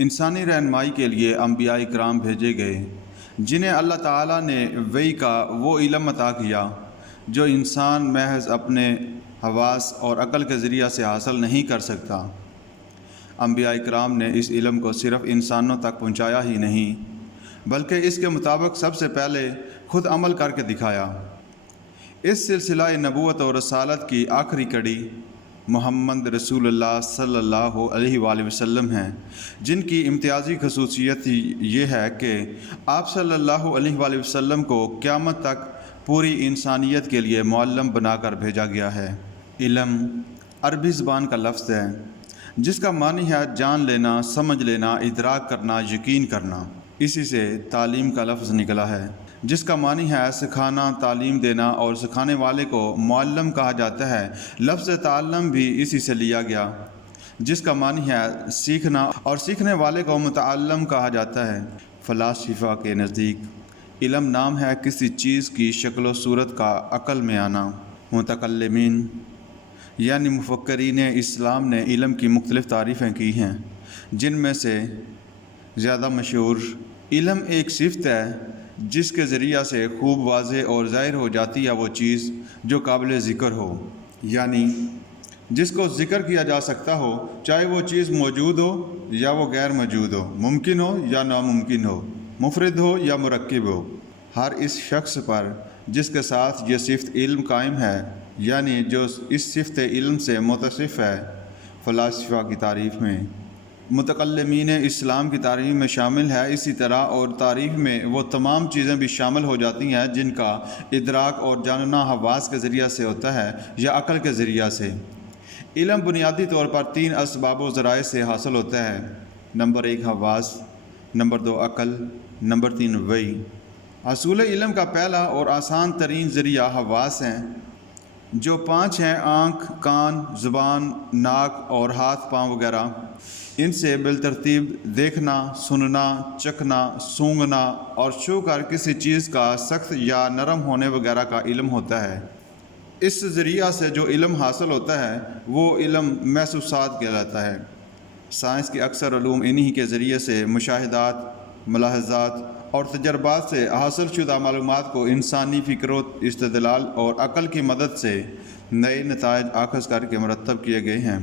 انسانی رہنمائی کے لیے انبیاء کرام بھیجے گئے، جنہیں اللہ تعالیٰ نے وحی کا وہ علم عطا کیا جو انسان محض اپنے حواس اور عقل کے ذریعہ سے حاصل نہیں کر سکتا۔ انبیاء کرام نے اس علم کو صرف انسانوں تک پہنچایا ہی نہیں بلکہ اس کے مطابق سب سے پہلے خود عمل کر کے دکھایا۔ اس سلسلہ نبوت اور رسالت کی آخری کڑی محمد رسول اللہ صلی اللہ علیہ وآلہ وسلم ہیں، جن کی امتیازی خصوصیت یہ ہے کہ آپ صلی اللہ علیہ وآلہ وسلم کو قیامت تک پوری انسانیت کے لیے معلم بنا کر بھیجا گیا ہے۔ علم عربی زبان کا لفظ ہے جس کا معنی ہے جان لینا، سمجھ لینا، ادراک کرنا، یقین کرنا۔ اسی سے تعلیم کا لفظ نکلا ہے جس کا معنی ہے سکھانا، تعلیم دینا، اور سکھانے والے کو معلم کہا جاتا ہے۔ لفظ تعلم بھی اسی سے لیا گیا جس کا معنی ہے سیکھنا، اور سیکھنے والے کو متعلم کہا جاتا ہے۔ فلاسفہ کے نزدیک علم نام ہے کسی چیز کی شکل و صورت کا عقل میں آنا۔ متکلمین یعنی مفکرین اسلام نے علم کی مختلف تعریفیں کی ہیں، جن میں سے زیادہ مشہور علم ایک صفت ہے جس کے ذریعہ سے خوب واضح اور ظاہر ہو جاتی ہے وہ چیز جو قابل ذکر ہو، یعنی جس کو ذکر کیا جا سکتا ہو، چاہے وہ چیز موجود ہو یا وہ غیر موجود ہو، ممکن ہو یا ناممکن ہو، مفرد ہو یا مرکب ہو۔ ہر اس شخص پر جس کے ساتھ یہ صفت علم قائم ہے، یعنی جو اس صفت علم سے متصف ہے، فلاسفہ کی تعریف میں، متکلمین اسلام کی تعریف میں شامل ہے۔ اسی طرح اور تعریف میں وہ تمام چیزیں بھی شامل ہو جاتی ہیں جن کا ادراک اور جاننا حواس کے ذریعہ سے ہوتا ہے یا عقل کے ذریعہ سے۔ علم بنیادی طور پر 3 اسباب و ذرائع سے حاصل ہوتا ہے۔ نمبر 1 حواس، نمبر 2 عقل، نمبر 3 وحی۔ حصول علم کا پہلا اور آسان ترین ذریعہ حواس ہیں، جو 5 ہیں: آنکھ، کان، زبان، ناک اور ہاتھ پاؤں وغیرہ۔ ان سے بالترتیب دیکھنا، سننا، چکھنا، سونگھنا اور چھو کر کسی چیز کا سخت یا نرم ہونے وغیرہ کا علم ہوتا ہے۔ اس ذریعہ سے جو علم حاصل ہوتا ہے وہ علم محسوسات کہلاتا ہے۔ سائنس کے اکثر علوم انہی کے ذریعے سے مشاہدات، ملاحظات اور تجربات سے حاصل شدہ معلومات کو انسانی فکر و استدلال اور عقل کی مدد سے نئے نتائج اخذ کر کے مرتب کیے گئے ہیں۔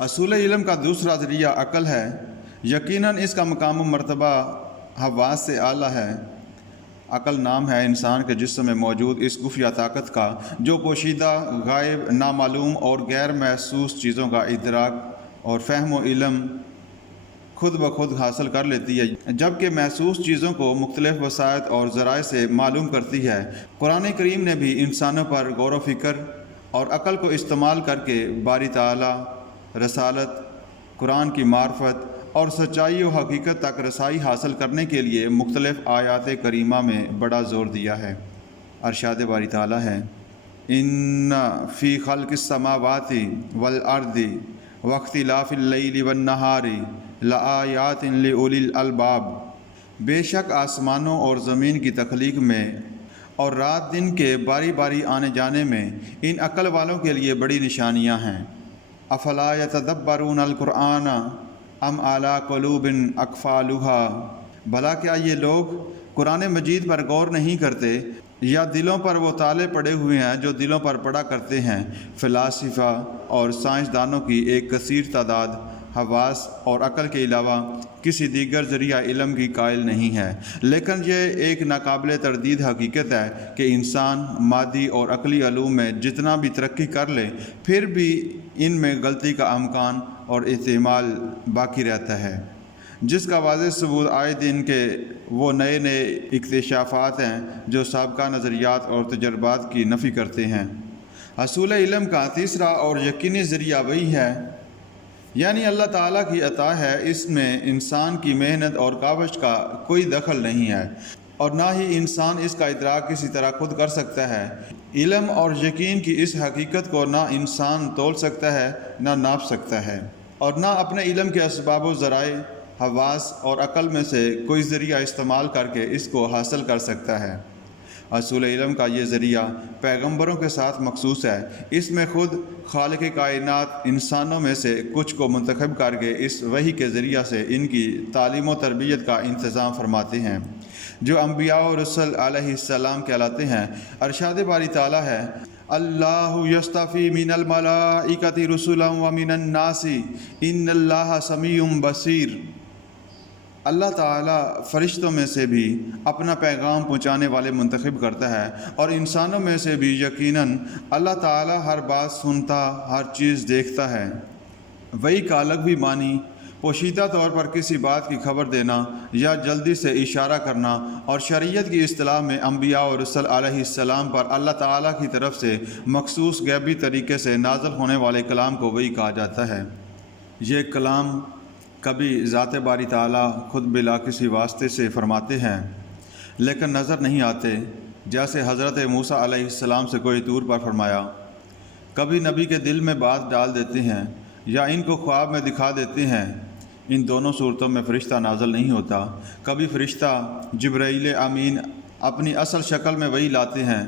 حصول علم کا دوسرا ذریعہ عقل ہے۔ یقیناً اس کا مقام و مرتبہ حواس سے اعلیٰ ہے۔ عقل نام ہے انسان کے جسم میں موجود اس خفیہ طاقت کا جو پوشیدہ، غائب، نامعلوم اور غیر محسوس چیزوں کا ادراک اور فہم و علم خود بخود حاصل کر لیتی ہے، جبکہ محسوس چیزوں کو مختلف وسائط اور ذرائع سے معلوم کرتی ہے۔ قرآن کریم نے بھی انسانوں پر غور و فکر اور عقل کو استعمال کر کے باری تعالیٰ، رسالت، قرآن کی معرفت اور سچائی و حقیقت تک رسائی حاصل کرنے کے لیے مختلف آیات کریمہ میں بڑا زور دیا ہے۔ ارشاد باری تعالیٰ ہے: ان فی خلق السماوات والارض واختلاف اللیل والنہار لآیات لأولی الالباب۔ بے شک آسمانوں اور زمین کی تخلیق میں اور رات دن کے باری باری آنے جانے میں ان عقل والوں کے لیے بڑی نشانیاں ہیں۔ افلا یتدبرون القرآن ام علی قلوب اقفالها۔ بھلا کیا یہ لوگ قرآن مجید پر غور نہیں کرتے یا دلوں پر وہ تالے پڑے ہوئے ہیں جو دلوں پر پڑا کرتے ہیں؟ فلاسفہ اور سائنسدانوں کی ایک کثیر تعداد حواس اور عقل کے علاوہ کسی دیگر ذریعہ علم کی قائل نہیں ہے، لیکن یہ ایک ناقابل تردید حقیقت ہے کہ انسان مادی اور عقلی علوم میں جتنا بھی ترقی کر لے پھر بھی ان میں غلطی کا امکان اور احتمال باقی رہتا ہے، جس کا واضح ثبوت آئے دن کے وہ نئے نئے اکتشافات ہیں جو سابقہ نظریات اور تجربات کی نفی کرتے ہیں۔ حصول علم کا تیسرا اور یقینی ذریعہ وہی ہے، یعنی اللہ تعالیٰ کی عطا ہے۔ اس میں انسان کی محنت اور کاوش کا کوئی دخل نہیں ہے، اور نہ ہی انسان اس کا ادراک کسی طرح خود کر سکتا ہے۔ علم اور یقین کی اس حقیقت کو نہ انسان تول سکتا ہے، نہ ناپ سکتا ہے، اور نہ اپنے علم کے اسباب و ذرائع، حواس اور عقل میں سے کوئی ذریعہ استعمال کر کے اس کو حاصل کر سکتا ہے۔ اصول علم کا یہ ذریعہ پیغمبروں کے ساتھ مخصوص ہے۔ اس میں خود خالق کائنات انسانوں میں سے کچھ کو منتخب کر کے اس وحی کے ذریعہ سے ان کی تعلیم و تربیت کا انتظام فرماتے ہیں، جو انبیاء و رسل علیہ السلام کہلاتے ہیں۔ ارشاد باری تعالیٰ ہے، اللہ یصطفی من الملائکۃ رسلا ومن الناس ان اللہ سمیع بصیر۔ اللہ تعالیٰ فرشتوں میں سے بھی اپنا پیغام پہنچانے والے منتخب کرتا ہے، اور انسانوں میں سے بھی یقیناً اللہ تعالیٰ ہر بات سنتا، ہر چیز دیکھتا ہے۔ وحی کا الگ بھی معنی پوشیدہ طور پر کسی بات کی خبر دینا یا جلدی سے اشارہ کرنا، اور شریعت کی اصطلاح میں انبیاء اور رسل علیہ السلام پر اللہ تعالیٰ کی طرف سے مخصوص غیبی طریقے سے نازل ہونے والے کلام کو وحی کہا جاتا ہے۔ یہ کلام کبھی ذات باری تعالیٰ خود بلا کسی واسطے سے فرماتے ہیں لیکن نظر نہیں آتے، جیسے حضرت موسیٰ علیہ السلام سے کوئی طور پر فرمایا۔ کبھی نبی کے دل میں بات ڈال دیتے ہیں یا ان کو خواب میں دکھا دیتے ہیں۔ ان دونوں صورتوں میں فرشتہ نازل نہیں ہوتا۔ کبھی فرشتہ جبرائیل امین اپنی اصل شکل میں وحی لاتے ہیں،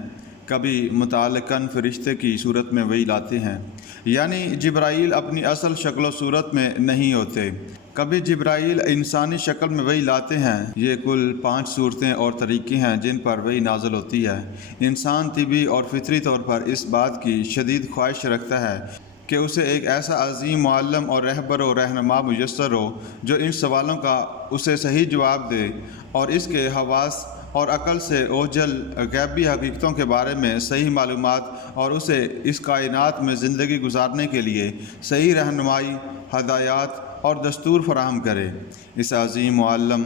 کبھی متعلقاً فرشتے کی صورت میں وحی لاتے ہیں، یعنی جبرائیل اپنی اصل شکل و صورت میں نہیں ہوتے۔ کبھی جبرائیل انسانی شکل میں وحی لاتے ہیں۔ یہ کل 5 صورتیں اور طریقے ہیں جن پر وحی نازل ہوتی ہے۔ انسان طبی اور فطری طور پر اس بات کی شدید خواہش رکھتا ہے کہ اسے ایک ایسا عظیم معلم اور رہبر و رہنما میسر ہو جو ان سوالوں کا اسے صحیح جواب دے اور اس کے حواس اور عقل سے اوجھل غیبی حقیقتوں کے بارے میں صحیح معلومات اور اسے اس کائنات میں زندگی گزارنے کے لیے صحیح رہنمائی، ہدایات اور دستور فراہم کرے۔ اس عظیم معلم،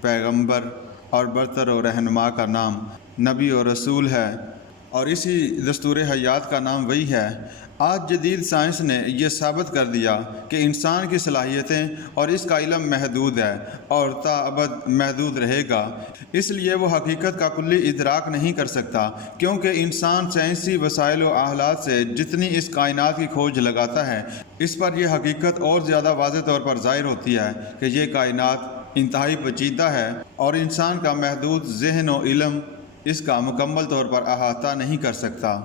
پیغمبر اور برتر و رہنما کا نام نبی و رسول ہے، اور اسی دستور حیات کا نام وحی ہے۔ آج جدید سائنس نے یہ ثابت کر دیا کہ انسان کی صلاحیتیں اور اس کا علم محدود ہے اور تا ابد محدود رہے گا، اس لیے وہ حقیقت کا کلی ادراک نہیں کر سکتا، کیونکہ انسان سائنسی وسائل و آلات سے جتنی اس کائنات کی کھوج لگاتا ہے، اس پر یہ حقیقت اور زیادہ واضح طور پر ظاہر ہوتی ہے کہ یہ کائنات انتہائی پیچیدہ ہے اور انسان کا محدود ذہن و علم اس کا مکمل طور پر احاطہ نہیں کر سکتا۔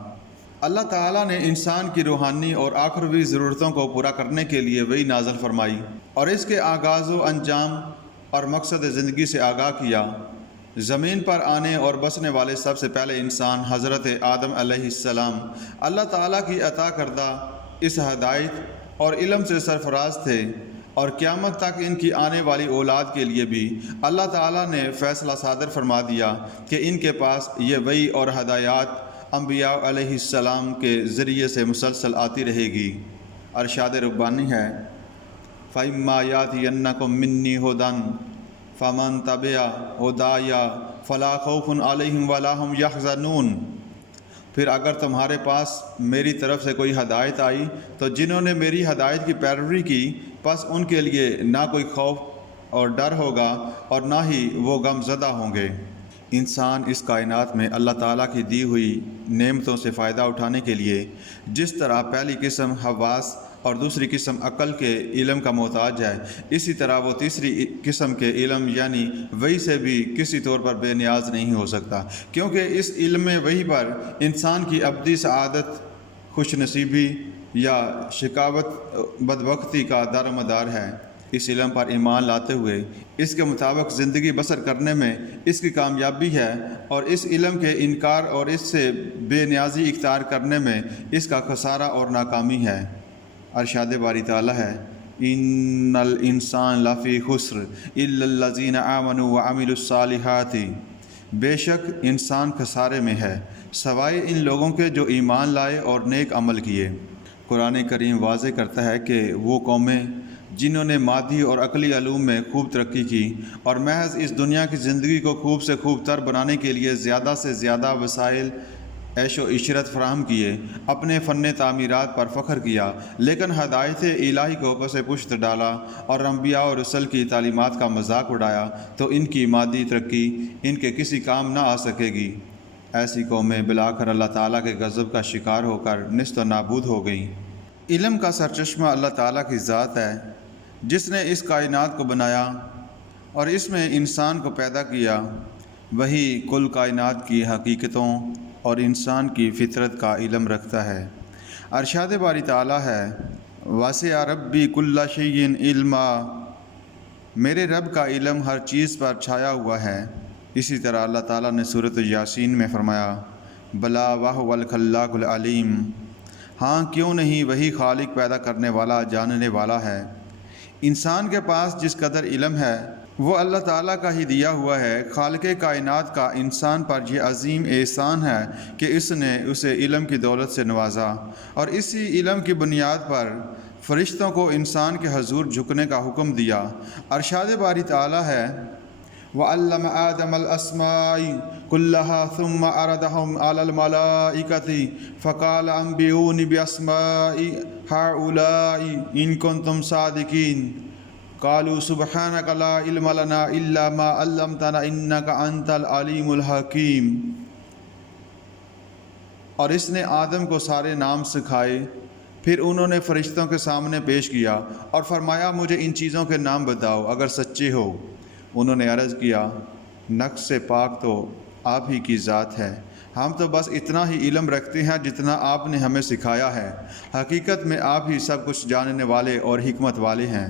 اللہ تعالیٰ نے انسان کی روحانی اور آخروی ضرورتوں کو پورا کرنے کے لیے وحی نازل فرمائی اور اس کے آغاز و انجام اور مقصد زندگی سے آگاہ کیا۔ زمین پر آنے اور بسنے والے سب سے پہلے انسان حضرت آدم علیہ السلام اللہ تعالیٰ کی عطا کردہ اس ہدایت اور علم سے سرفراز تھے، اور قیامت تک ان کی آنے والی اولاد کے لیے بھی اللہ تعالیٰ نے فیصلہ صادر فرما دیا کہ ان کے پاس یہ وحی اور ہدایات انبیاء علیہ السلام کے ذریعے سے مسلسل آتی رہے گی۔ ارشاد ربانی ہے، فَإِمَّا يَأْتِيَنَّكُم مِّنِّي هُدًى فَمَن تَبِعَ هُدَايَ فَلَا خَوْفٌ عَلَيْهِمْ وَلَا هُمْ يَحْزَنُونَ۔ پھر اگر تمہارے پاس میری طرف سے کوئی ہدایت آئی تو جنہوں نے میری ہدایت کی پیروی کی، پس ان کے لیے نہ کوئی خوف اور ڈر ہوگا اور نہ ہی وہ غم زدہ ہوں گے۔ انسان اس کائنات میں اللہ تعالیٰ کی دی ہوئی نعمتوں سے فائدہ اٹھانے کے لیے جس طرح پہلی قسم حواس اور دوسری قسم عقل کے علم کا محتاج ہے، اسی طرح وہ تیسری قسم کے علم یعنی وحی سے بھی کسی طور پر بے نیاز نہیں ہو سکتا، کیونکہ اس علم وحی پر انسان کی ابدی سعادت، خوش نصیبی یا شقاوت بدبختی کا دار و مدار ہے۔ اس علم پر ایمان لاتے ہوئے اس کے مطابق زندگی بسر کرنے میں اس کی کامیابی ہے، اور اس علم کے انکار اور اس سے بے نیازی اختیار کرنے میں اس کا خسارہ اور ناکامی ہے۔ ارشاد باری تعالیٰ ہے، ان الانسان لفی خسر الا الذین آمنوا وعملوا الصالحات۔ بے شک انسان خسارے میں ہے سوائے ان لوگوں کے جو ایمان لائے اور نیک عمل کیے۔ قرآن کریم واضح کرتا ہے کہ وہ قومیں جنہوں نے مادی اور عقلی علوم میں خوب ترقی کی اور محض اس دنیا کی زندگی کو خوب سے خوب تر بنانے کے لیے زیادہ سے زیادہ وسائل عیش و عشرت فراہم کیے، اپنے فن تعمیرات پر فخر کیا، لیکن ہدایت الہی کو پس پشت ڈالا اور انبیاء اور رسل کی تعلیمات کا مذاق اڑایا، تو ان کی مادی ترقی ان کے کسی کام نہ آ سکے گی۔ ایسی قومیں بلاخر اللہ تعالیٰ کے غضب کا شکار ہو کر نیست و نابود ہو گئیں۔ علم کا سرچشمہ اللہ تعالیٰ کی ذات ہے جس نے اس کائنات کو بنایا اور اس میں انسان کو پیدا کیا۔ وہی کل کائنات کی حقیقتوں اور انسان کی فطرت کا علم رکھتا ہے۔ ارشاد باری تعالیٰ ہے، واسع ربی کل شیء علما، میرے رب کا علم ہر چیز پر چھایا ہوا ہے۔ اسی طرح اللہ تعالیٰ نے سورۃ یاسین میں فرمایا، بلا وہو الخلاق العلیم، ہاں کیوں نہیں وہی خالق پیدا کرنے والا جاننے والا ہے۔ انسان کے پاس جس قدر علم ہے وہ اللہ تعالیٰ کا ہی دیا ہوا ہے۔ خالق کائنات کا انسان پر یہ عظیم احسان ہے کہ اس نے اسے علم کی دولت سے نوازا، اور اسی علم کی بنیاد پر فرشتوں کو انسان کے حضور جھکنے کا حکم دیا۔ ارشاد باری تعالیٰ ہے، وَعَلَّمَ آدَمَ الْأَسْمَاءَ كُلَّهَا ثُمَّ عَرَضَهُمْ عَلَى الْمَلَائِكَةِ فَقَالَ أَنبِئُونِي بِأَسْمَاءِ هَؤُلَاءِ إِن كُنتُمْ صَادِقِينَ قَالُوا سُبْحَانَكَ لَا عِلْمَ لَنَا إِلَّا مَا عَلَّمْتَنَا إِنَّكَ أَنْتَ الْعَلِيمُ الْحَكِيمُ۔ اور اس نے آدم کو سارے نام سکھائے، پھر انہوں نے فرشتوں کے سامنے پیش کیا اور فرمایا، مجھے ان چیزوں کے نام بتاؤ اگر سچے ہو۔ انہوں نے عرض کیا، نقص سے پاک تو آپ ہی کی ذات ہے، ہم تو بس اتنا ہی علم رکھتے ہیں جتنا آپ نے ہمیں سکھایا ہے، حقیقت میں آپ ہی سب کچھ جاننے والے اور حکمت والے ہیں۔